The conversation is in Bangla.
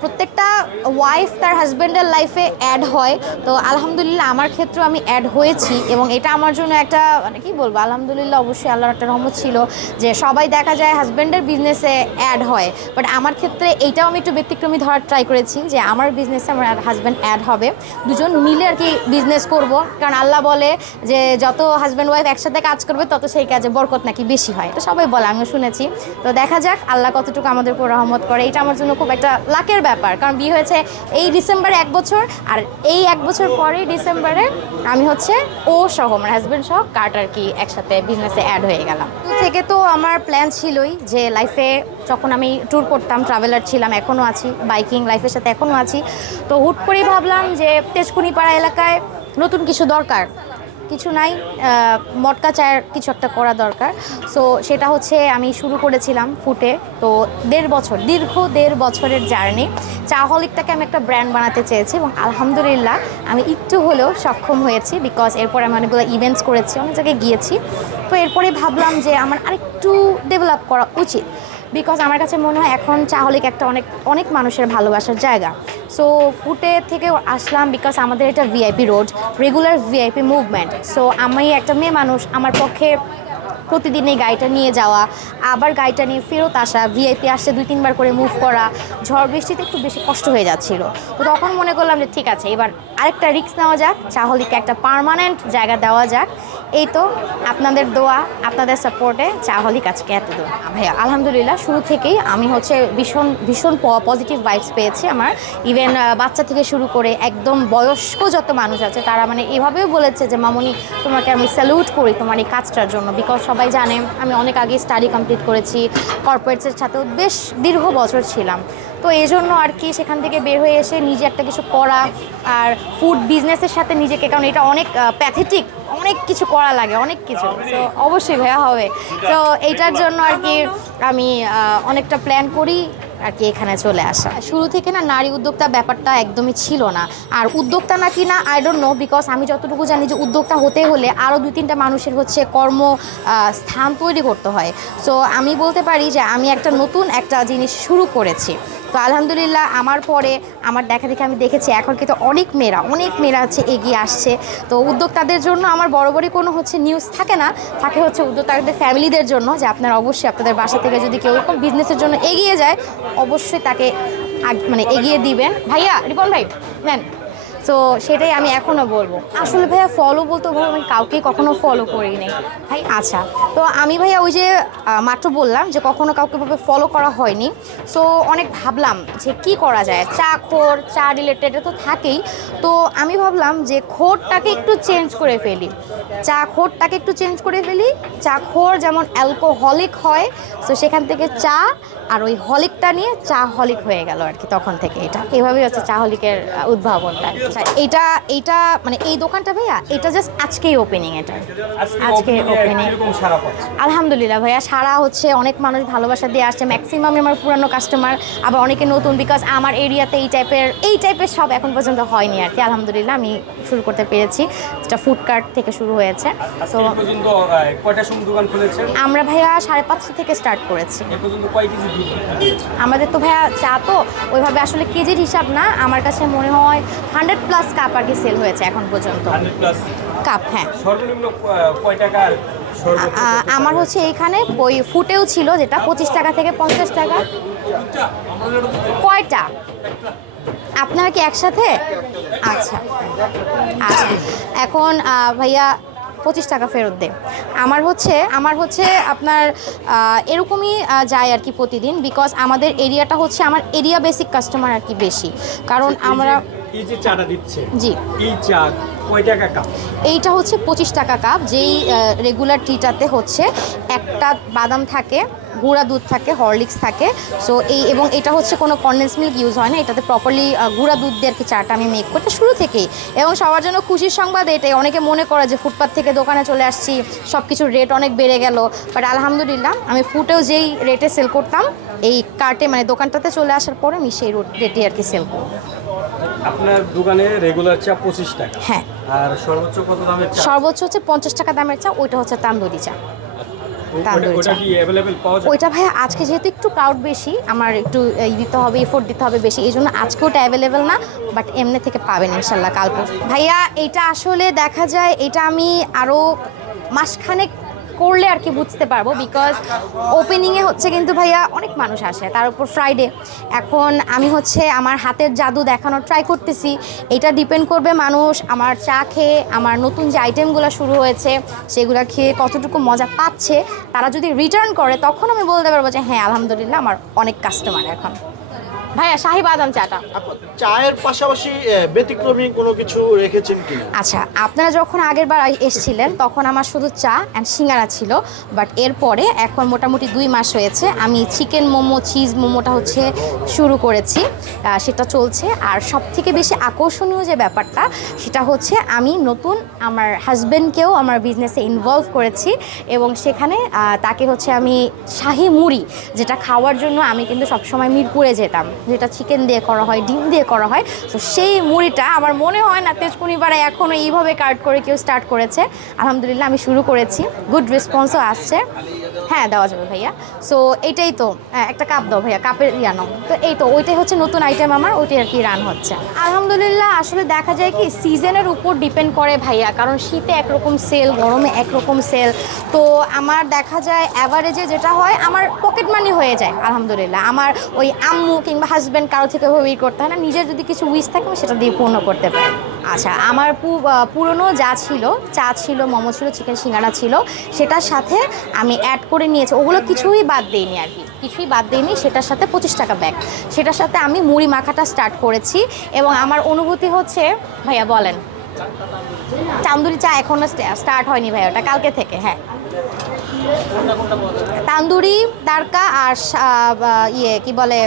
প্রত্যেকটা ওয়াইফ তার হাজব্যান্ডের লাইফে অ্যাড হয়। তো আলহামদুলিল্লাহ আমার ক্ষেত্রেও আমি অ্যাড হয়েছি এবং এটা আমার জন্য একটা মানে কি বলব, আলহামদুলিল্লাহ অবশ্যই আল্লাহর একটা রহমত ছিল যে সবাই দেখা যায় হাজব্যান্ডের বিজনেসে অ্যাড হয়। বাট আমার ক্ষেত্রে এইটাও আমি একটু ব্যতিক্রমী ধরার ট্রাই করেছি যে আমার বিজনেসে আমার হাজব্যান্ড অ্যাড হবে। দুজন মিলে আর কি বিজনেস করব। কারণ আল্লাহ বলে যে যত হাজব্যান্ড ওয়াইফ একসাথে কাজ করবে, তত সেই কাজে বরকত নাকি বেশি হয়। এটা সবাই বলে, আমিও শুনেছি। তো দেখা যাক, আল্লাহ কতটুকু আমাদের উপর রহমত করে। এটা আমার জন্য খুব একটা লাকের ব্যাপার। কারণ বিয়ে হয়েছে এই ডিসেম্বরে এক বছর আর এই এক বছর পরেই ডিসেম্বরে আমি হচ্ছে ও সহ, আমার হাজব্যান্ড সহ কার্ট আর কি একসাথে বিজনেসে অ্যাড হয়ে গেলাম। থেকে তো আমার প্ল্যান ছিলই যে লাইফে যখন আমি ট্যুর করতাম ট্রাভেলার ছিলাম এখনও আছি বাইকিং লাইফের সাথে এখনও আছি। তো হুট করেই ভাবলাম যে তেজকুনিপাড়া এলাকায় নতুন কিছু দরকার। কিছু নাই মটকা চায়ের কিছু একটা করা দরকার। সো সেটা হচ্ছে আমি শুরু করেছিলাম ফুটে। তো দেড় বছর, দীর্ঘ দেড় বছরের জার্নি। চা হলিকটাকে আমি একটা ব্র্যান্ড বানাতে চেয়েছি এবং আলহামদুলিল্লাহ আমি একটু হলেও সক্ষম হয়েছি বিকজ এরপরে আমি অনেকগুলো ইভেন্টস করেছি, অনেক জায়গায় গিয়েছি। তো এরপরে ভাবলাম যে আমার আরেকটু ডেভেলপ করা উচিত। বিকজ আমার কাছে মনে হয় এখন চাহলিক একটা অনেক অনেক মানুষের ভালোবাসার জায়গা। সো ফুটে থেকেও আসলাম বিকজ আমাদের এটা VIP road regular VIP movement so আমি একটা মেয়ে মানুষ, আমার পক্ষে প্রতিদিন এই গাড়িটা নিয়ে যাওয়া, আবার গাড়িটা নিয়ে ফেরত আসা ভিআইপি আসছে দুই, তিনবার করে মুভ করা, ঝড় বৃষ্টিতে একটু বেশি কষ্ট হয়ে যাচ্ছিল। তো তখন মনে করলাম যে ঠিক আছে, এবার আরেকটা রিস্ক নেওয়া যাক, চাহলিকে একটা পার্মানেন্ট জায়গা দেওয়া যাক। এই তো আপনাদের দোয়া, আপনাদের সাপোর্টে চা চাহলিক আজকে এত দোয়া ভাইয়া, আলহামদুলিল্লাহ, শুরু থেকেই আমি হচ্ছে ভীষণ ভীষণ পজিটিভ ভাইবস পেয়েছি আমার। ইভেন বাচ্চা থেকে শুরু করে একদম বয়স্ক যত মানুষ আছে, তারা মানে এভাবেও বলেছে যে, মামনি, তোমাকে আমি স্যালুট করি তোমার এই কাজটার জন্য। বিকজ সবাই জানে, আমি অনেক আগে স্টাডি কমপ্লিট করেছি কর্পোরেটসের সাথেও বেশ দীর্ঘ বছর ছিলাম। তো এই জন্য আর কি সেখান থেকে বের হয়ে এসে নিজে একটা কিছু করা আর ফুড বিজনেসের সাথে নিজেকে, কারণ এটা অনেক প্যাথেটিক অনেক কিছু করা লাগে অনেক কিছু। তো অবশ্যই ভাইয়া হবে। তো এইটার জন্য আর কি আমি অনেকটা প্ল্যান করি আর কি এখানে চলে আসা। শুরু থেকে না নারী উদ্যোক্তা ব্যাপারটা একদমই ছিল না। আর উদ্যোক্তা নাকি না আই ডোন্ট নো বিকজ আমি যতটুকু জানি যে উদ্যোক্তা হতে হলে আরও দুই তিনটা মানুষের হচ্ছে কর্ম স্থান তৈরি করতে হয়। সো আমি বলতে পারি যে আমি একটা নতুন একটা জিনিস শুরু করেছি। তো আলহামদুলিল্লাহ আমার পরে আমার দেখা দেখে আমি দেখেছি, এখন কিন্তু অনেক মেয়েরা অনেক মেয়েরা হচ্ছে এগিয়ে আসছে। তো উদ্যোক্তাদের জন্য আমার বড় কোনো হচ্ছে নিউজ থাকে না, থাকে হচ্ছে উদ্যোক্তাদের ফ্যামিলিদের জন্য, যে আপনার অবশ্যই আপনাদের বাসা থেকে যদি কেউ এরকম বিজনেসের জন্য এগিয়ে যায়, অবশ্যই তাকে মানে এগিয়ে দিবেন। ভাইয়া, রিপন ভাই, নেন। তো সেটাই আমি এখনও বলব। আসলে ভাইয়া ফলো বলতে ওভাবে আমি কাউকে কখনো ফলো করি নাই ভাই আচ্ছা। তো আমি ভাইয়া ওই যে মাত্র বললাম যে, কখনো কাউকে ভাবে ফলো করা হয়নি। সো অনেক ভাবলাম যে, কি করা যায়? চা খোর চা রিলেটেড তো থাকেই। তো আমি ভাবলাম যে, খোরটাকে একটু চেঞ্জ করে ফেলি। চা খোরটাকে একটু চেঞ্জ করে ফেলি। চা খোর যেমন অ্যালকোহলিক হয় তো সেখান থেকে চা আর ওই হলিকটা নিয়ে চা হলিক হয়ে গেল আর কি তখন থেকে এটা। এভাবেই হচ্ছে চা হলিকের উদ্ভাবনটা। আচ্ছা, এটা এইটা মানে এই দোকানটা ভাইয়া এটা জাস্ট আজকেই ওপেনিং এটা। আজকে ওপেনিং আলহামদুলিল্লাহ ভাইয়া সারা হচ্ছে অনেক মানুষ ভালোবাসা দিয়ে আসছে। ম্যাক্সিমাম আমার পুরানো কাস্টমার আবার অনেকে নতুন বিকজ আমার এরিয়াতে এই টাইপের এই টাইপের সব এখন পর্যন্ত হয়নি আর কি। আলহামদুলিল্লাহ আমি শুরু করতে পেরেছি। যেটা ফুড কার্ট থেকে শুরু হয়েছে। আজকে তো আমরা ভাইয়া সাড়ে পাঁচটা থেকে স্টার্ট করেছি? আমাদের তো ভাইয়া চা তো ওইভাবে আসলে কেজির হিসাব না। আমার কাছে মনে হয় হান্ড্রেড প্লাস কাপ আর কি সেল হয়েছে এখন পর্যন্ত। কাপ হ্যাঁ। সর্বনিম্ন কয় টাকার আমার হচ্ছে এইখানে ওই ফুটেও ছিল যেটা পঁচিশ টাকা থেকে পঞ্চাশ টাকা। কয়টা? আপনার কি একসাথে? আচ্ছা। আচ্ছা। এখন ভাইয়া পঁচিশ টাকা ফেরত দে। আমার হচ্ছে আমার হচ্ছে আপনার এরকমই যায় আর কি প্রতিদিন বিকজ আমাদের এরিয়াটা হচ্ছে আমার এরিয়া বেসিক কাস্টমার আর কি বেশি। কারণ আমরা এই যে চাটা দিচ্ছে জি। এই চা কয় টাকা কাপ এইটা হচ্ছে পঁচিশ টাকা কাপ যেই রেগুলার টিটাতে হচ্ছে একটা বাদাম থাকে গুঁড়া দুধ থাকে হরলিক্স থাকে। সো এই এবং এটা হচ্ছে কোনো কন্ডেন্স মিল্ক ইউজ হয় না এটাতে প্রপারলি গুঁড়া দুধ দিয়ে আর কি চাটা আমি মেক করতে শুরু থেকেই। এবং সবার জন্য খুশির সংবাদ এটাই। অনেকে মনে করে যে ফুটপাথ থেকে দোকানে চলে আসছি সব কিছুর রেট অনেক বেড়ে গেল। বাট আলহামদুলিল্লাহ আমি ফুটেও যেই রেটে সেল করতাম এই কার্টে মানে দোকানটাতে চলে আসার পরে আমি সেই রেটে আর কি সেল করব আপনার দোকানে রেগুলার চা পঁচিশ টাকা। হ্যাঁ। আর সর্বোচ্চ কত দামের চা? সর্বোচ্চ হচ্ছে পঞ্চাশ টাকা দামের চা ওইটা হচ্ছে তান্দুরি চা। তান্দুরি চা। ওইটা ভাইয়া আজকে যেহেতু একটু ক্রাউড বেশি আমার একটু এই দিতে হবে এফোর্ট দিতে হবে বেশি এই জন্য আজকে ওটা অ্যাভেলেবেল না বাট এমনি থেকে পাবেন ইনশাল্লাহ কাল ভাইয়া এটা আসলে দেখা যায় এটা আমি আরও মাসখানেক করলে আর কি বুঝতে পারব বিকজ ওপেনিংয়ে হচ্ছে কিন্তু ভাইয়া অনেক মানুষ আসে, তার উপর ফ্রাইডে এখন আমি হচ্ছে আমার হাতের জাদু দেখানোর ট্রাই করতেছি। এটা ডিপেন্ড করবে মানুষ, আমার চা খেয়ে আমার নতুন যে আইটেমগুলো শুরু হয়েছে, সেগুলো খেয়ে কতটুকু মজা পাচ্ছে, তারা যদি রিটার্ন করে, তখন আমি বলতে পারব যে হ্যাঁ আলহামদুলিল্লাহ, আমার অনেক কাস্টমার এখন। ভাইয়া শাহি বাদাম চাটা। চায়ের পাশাপাশি ব্যতিক্রমী কোনো কিছু রেখেছেন কি আচ্ছা আপনারা যখন আগের বার এসেছিলেন তখন আমার শুধু চা অ্যান্ড সিঙ্গারা ছিল বাট এরপরে এখন মোটামুটি দুই মাস হয়েছে আমি চিকেন মোমো চিজ মোমোটা হচ্ছে শুরু করেছি সেটা চলছে। আর সব থেকে বেশি আকর্ষণীয় যে ব্যাপারটা সেটা হচ্ছে আমি নতুন আমার হাজব্যান্ডকেও আমার বিজনেসে ইনভলভ করেছি এবং সেখানে তাকে হচ্ছে আমি শাহি মুড়ি যেটা খাওয়ার জন্য আমি কিন্তু সবসময় মিরপুরে যেতাম। যেটা চিকেন দিয়ে করা হয়, ডিম দিয়ে করা হয়, তো সেই মুড়িটা আমার মনে হয় না তেজকুনিপাড়ায় এখনও এইভাবে কার্ড করে কেউ স্টার্ট করেছে। আলহামদুলিল্লাহ, আমি শুরু করেছি। গুড রেসপন্সও আসছে। হ্যাঁ দেওয়া যাবে ভাইয়া। সো এটাই তো হ্যাঁ, একটা কাপ দাও ভাইয়া কাপের ইয়া নাও। তো এই তো ওইটাই হচ্ছে নতুন আইটেম আমার ওইটাই আর কি রান হচ্ছে। আলহামদুলিল্লাহ আসলে দেখা যায় কি সিজনের উপর ডিপেন্ড করে ভাইয়া কারণ শীতে একরকম সেল গরমে একরকম সেল তো আমার দেখা যায় অ্যাভারেজে যেটা হয় আমার পকেট মানি হয়ে যায় আলহামদুলিল্লাহ। আমার ওই আম্মু কিংবা হাজব্যান্ড কারও থেকে ওই করতে হয় না নিজের যদি কিছু উইস থাকে আমি সেটা দিয়ে পূর্ণ করতে পারি। আচ্ছা আমার পুরনো যা ছিল, চা ছিল, মোমো ছিল, চিকেন সিঙ্গারা ছিল, সেটার সাথে আমি অ্যাড করে নিয়েছি। ওগুলো কিছুই বাদ দিইনি আর কি। কিছুই বাদ দিইনি, সেটার সাথে পঁচিশ টাকা ব্যাগ সেটার সাথে আমি মুড়ি মাখাটা স্টার্ট করেছি এবং আমার অনুভূতি হচ্ছে, ভাইয়া বলেন। চান্দুরি চা এখনও স্টার্ট হয়নি ভাই ওটা, কালকে থেকে হ্যাঁ। তান্দুরি, তারকা আর ইয়ে কি বলে